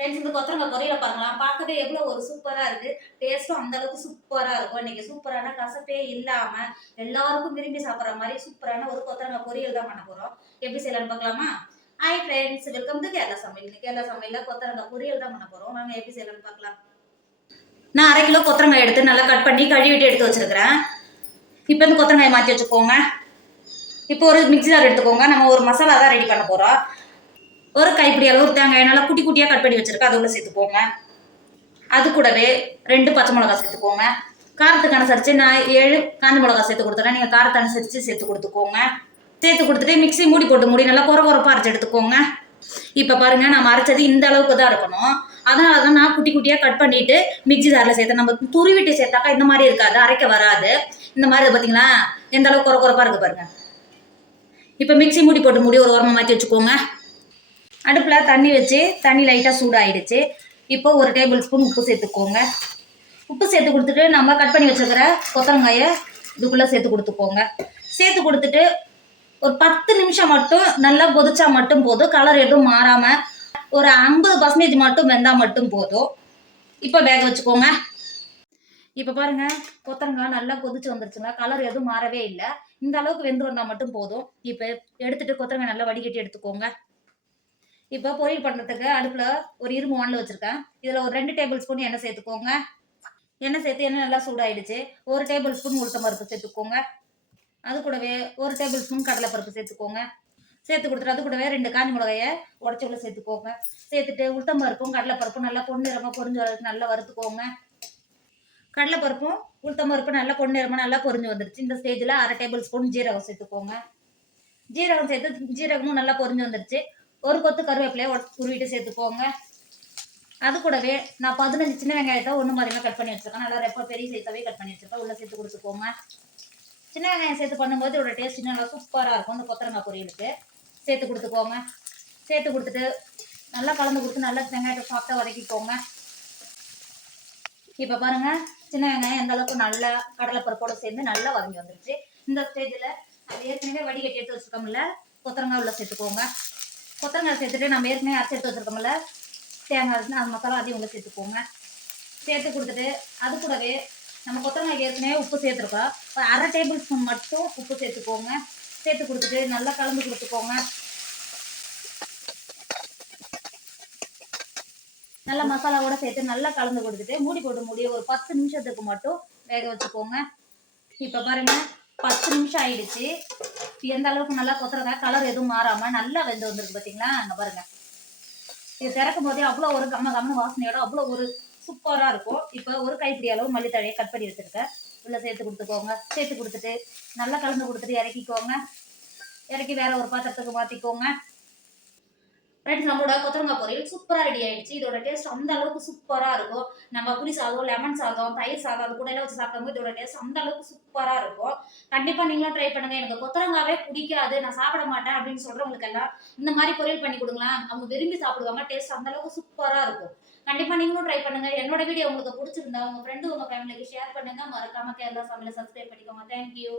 Friends இந்த கொத்தரங்க பொரியல பாருங்களா பார்க்கவே எவ்வளோ ஒரு சூப்பராக இருக்கு. டேஸ்ட்டும் அந்த அளவுக்கு சூப்பராக இருக்கும். இன்னைக்கு சூப்பரான கசப்பே இல்லாமல் எல்லாருக்கும் விரும்பி சாப்பிட்ற மாதிரி சூப்பரான ஒரு கொத்தரங்காய் பொரியல் தான் பண்ண போகிறோம் எப்படி செய்யலாம்னு பார்க்கலாமா? Hi friends welcome to Kerala சமையல். இன்னைக்கு கேரளா சமையலில் கொத்தரங்க பொரியல் தான் பண்ண போகிறோம் நாங்கள் எப்படி செய்யலாம்னு பார்க்கலாம். நான் அரை கிலோ கொத்தரங்காய் எடுத்து நல்லா கட் பண்ணி கழுவிட்டு எடுத்து வச்சிருக்கிறேன். இப்போ இந்த கொத்தரங்காயை மாற்றி வச்சுக்கோங்க. இப்போ ஒரு மிக்ஸி ஜார் எடுத்துக்கோங்க. நம்ம ஒரு மசாலா தான் ரெடி பண்ண போகிறோம் ஒரு கைப்பிடி அளவு தேங்காய் நல்லா குட்டி குட்டியாக கட் பண்ணி வச்சுருக்கேன் அதோட சேர்த்துக்கோங்க அது கூடவே ரெண்டு பச்சை மிளகா சேர்த்துக்கோங்க. காரத்துக்கு அனுசரித்து நான் ஏழு காஞ்ச மிளகா சேர்த்து கொடுத்துறேன். நீங்கள் காரத்தை அனுசரித்து சேர்த்து கொடுத்துக்கோங்க. சேர்த்து கொடுத்துட்டு மிக்ஸி மூடி போட்டு மூடி நல்லா குறை குறைப்பாக அரைச்சி எடுத்துக்கோங்க. இப்போ பாருங்க நம்ம அரைச்சது இந்த அளவுக்கு தான் இருக்கணும். அதனால தான் நான் குட்டி குட்டியாக கட் பண்ணிட்டு மிக்சி ஜாரில் சேர்த்தேன். நம்ம துருவிட்டு சேர்த்தாக்கா இந்த மாதிரி இருக்காது அரைக்க வராது. இந்த மாதிரி பார்த்தீங்களா எந்த அளவுக்கு குறை குறைப்பாக இருக்குது பாருங்க. இப்போ மிக்ஸி மூடி போட்டு மூடி ஒரு ஓரமாக மாற்றி வச்சுக்கோங்க. அடுப்பில் தண்ணி வச்சு தண்ணி லைட்டாக சூடாயிடுச்சு. இப்போ ஒரு டேபிள் ஸ்பூன் உப்பு சேர்த்துக்கோங்க. உப்பு சேர்த்து கொடுத்துட்டு நம்ம கட் பண்ணி வச்சுருக்கிற கொத்தரங்காயை இதுக்குள்ளே சேர்த்து கொடுத்துக்கோங்க. சேர்த்து கொடுத்துட்டு ஒரு பத்து நிமிஷம் மட்டும் நல்லா கொதிச்சா மட்டும் போதும். கலர் எதுவும் மாறாமல் ஒரு ஐம்பது பர்சன்டேஜ் மட்டும் வெந்தால் மட்டும் போதும். இப்போ வேக வச்சுக்கோங்க. இப்போ பாருங்க கொத்தரங்காய் நல்லா கொதிச்சு வந்துருச்சுங்க. கலர் எதுவும் மாறவே இல்லை. இந்த அளவுக்கு வெந்து வந்தால் மட்டும் போதும். இப்போ எடுத்துட்டு கொத்தரங்காய் நல்லா வடிகட்டி எடுத்துக்கோங்க. இப்போ பொரியல் பண்ணுறதுக்கு அடுப்பில் ஒரு இரும்பு வானில் வச்சுருக்கேன். இதில் ஒரு ரெண்டு டேபிள் ஸ்பூன் எண்ணெய் சேர்த்துக்கோங்க. எண்ணெய் சேர்த்து எண்ணெய் நல்லா சூடாயிடுச்சு. ஒரு டேபிள் ஸ்பூன் உளுத்தம் பருப்பு சேர்த்துக்கோங்க. அது கூடவே ஒரு டேபிள் ஸ்பூன் கடலைப்பருப்பு சேர்த்துக்கோங்க. சேர்த்து கொடுத்துட்டு அது கூடவே ரெண்டு காஞ்சி மிளகாயை உடச்சி உள்ள சேர்த்துக்கோங்க. சேர்த்துட்டு உளுத்தம் பருப்பும் கடலைப்பருப்பும் நல்லா பொன்னிறமாக பொரிஞ்சு வரதுக்கு நல்லா வறுத்துக்கோங்க. கடலைப்பருப்பும் உளுத்தம் பருப்பு நல்லா பொன்னிறமாக நல்லா பொரிஞ்சு வந்துருச்சு. இந்த ஸ்டேஜில் அரை டேபிள் ஸ்பூன் ஜீரகம் சேர்த்துக்கோங்க. ஜீரகம் சேர்த்து ஜீரகமும் நல்லா பொரிஞ்சு வந்துருச்சு. ஒரு கொத்து கருவேப்பிலையை உருவிட்டு சேர்த்துக்கோங்க. அது கூடவே நான் பதினஞ்சு சின்ன வெங்காயத்தை ஒன்று மாதிரிலாம் கட் பண்ணி வச்சிருக்கேன். நல்லா ரெப்ப பெரிய சைஸாகவே கட் பண்ணி வச்சிருக்கேன். உள்ள சேர்த்து கொடுத்துக்கோங்க. சின்ன வெங்காயம் சேர்த்து பண்ணும்போது இதோட டேஸ்ட் நல்லா சூப்பராக இருக்கும். இந்த கொத்தரங்காய் பொரியலுக்கு. சேர்த்து கொடுத்துக்கோங்க. சேர்த்து கொடுத்துட்டு நல்லா கலந்து கொடுத்து நல்லா வெங்காயத்தை சாப்பிட்டா வதக்கிக்கோங்க. இப்போ பாருங்க சின்ன வெங்காயம் எந்த அளவுக்கு நல்லா கடலைப்பருப்போடு சேர்ந்து நல்லா வதங்கி வந்துருச்சு. இந்த ஸ்டேஜில் அது ஏற்கனவே வடிகட்டி எடுத்து வச்சுருக்கோம்ல கொத்தரங்காய் உள்ள சேர்த்துக்கோங்க. கொத்தரங்காய் சேர்த்துட்டு நம்ம ஏற்கனவே அரைச்சி எடுத்து வச்சுருக்கோம்ல தேங்காய் அது மசாலா அதையும் உள்ள சேர்த்துக்கோங்க சேர்த்து கொடுத்துட்டு அது கூடவே நம்ம கொத்தரங்காய்க்கு ஏற்கனவே உப்பு சேர்த்துருக்கோம். அரை டேபிள் ஸ்பூன் மட்டும் உப்பு சேர்த்துக்கோங்க சேர்த்து கொடுத்துட்டு நல்லா கலந்து கொடுத்துக்கோங்க. நல்லா மசாலாவோட சேர்த்து நல்லா கலந்து கொடுத்துட்டு மூடி போட்டு மூடி ஒரு பத்து நிமிஷத்துக்கு மட்டும் வேக வச்சுக்கோங்க. இப்போ பாருங்கள் பத்து நிமிஷம் ஆயிடுச்சு. எந்த அளவுக்கு நல்லா கொத்துறதா கலர் எதுவும் மாறாம நல்லா வெந்து வந்திருக்கு பார்த்தீங்களா அங்கே பாருங்க. இது திறக்கும் போதே அவ்வளோ ஒரு கம்ம கம்ம வாசனையோட அவ்வளோ ஒரு சூப்பராக இருக்கும். இப்போ ஒரு கைப்பிடி அளவு மல்லித்தழையை கட் பண்ணி வச்சுருக்கேன். உள்ள சேர்த்து கொடுத்துக்கோங்க. சேர்த்து கொடுத்துட்டு நல்லா கலந்து கொடுத்துட்டு இறக்கிக்கோங்க. இறக்கி வேற ஒரு பாத்திரத்துக்கு மாற்றிக்கோங்க ஃப்ரெண்ட்ஸ் நம்மளோட கொத்தரங்காய் பொரியல் சூப்பராக ரெடி ஆயிடுச்சு. இதோட டேஸ்ட் அந்த அளவுக்கு சூப்பராக இருக்கும். நம்ம புளி சாதம் லெமன் சாதம் தயிர் சாதம் அது கூட எல்லாம் வச்சு சாப்பிடும்போது இதோட டேஸ்ட் அந்த அளவுக்கு சூப்பராக இருக்கும். கண்டிப்பாக நீங்களும் ட்ரை பண்ணுங்க. எனக்கு கொத்தரங்காவே பிடிக்காது. நான் சாப்பிட மாட்டேன் அப்படின்னு சொல்கிறவங்களுக்கு எல்லாம் இந்த மாதிரி பொரியல் பண்ணி கொடுங்களேன். அவங்க விரும்பி சாப்பிடுவாங்க. டேஸ்ட் அந்த அளவுக்கு சூப்பராக இருக்கும். கண்டிப்பா நீங்களும் ட்ரை பண்ணுங்க. என்னோட வீடியோ உங்களுக்கு பிடிச்சிருந்தா உங்க ஃப்ரெண்டு உங்க ஃபேமிலிக்கு ஷேர் பண்ணுங்க. மறக்காம கேரளா சமையல சப்ஸ்கிரைப் பண்ணிக்கோங்க. தேங்க்யூ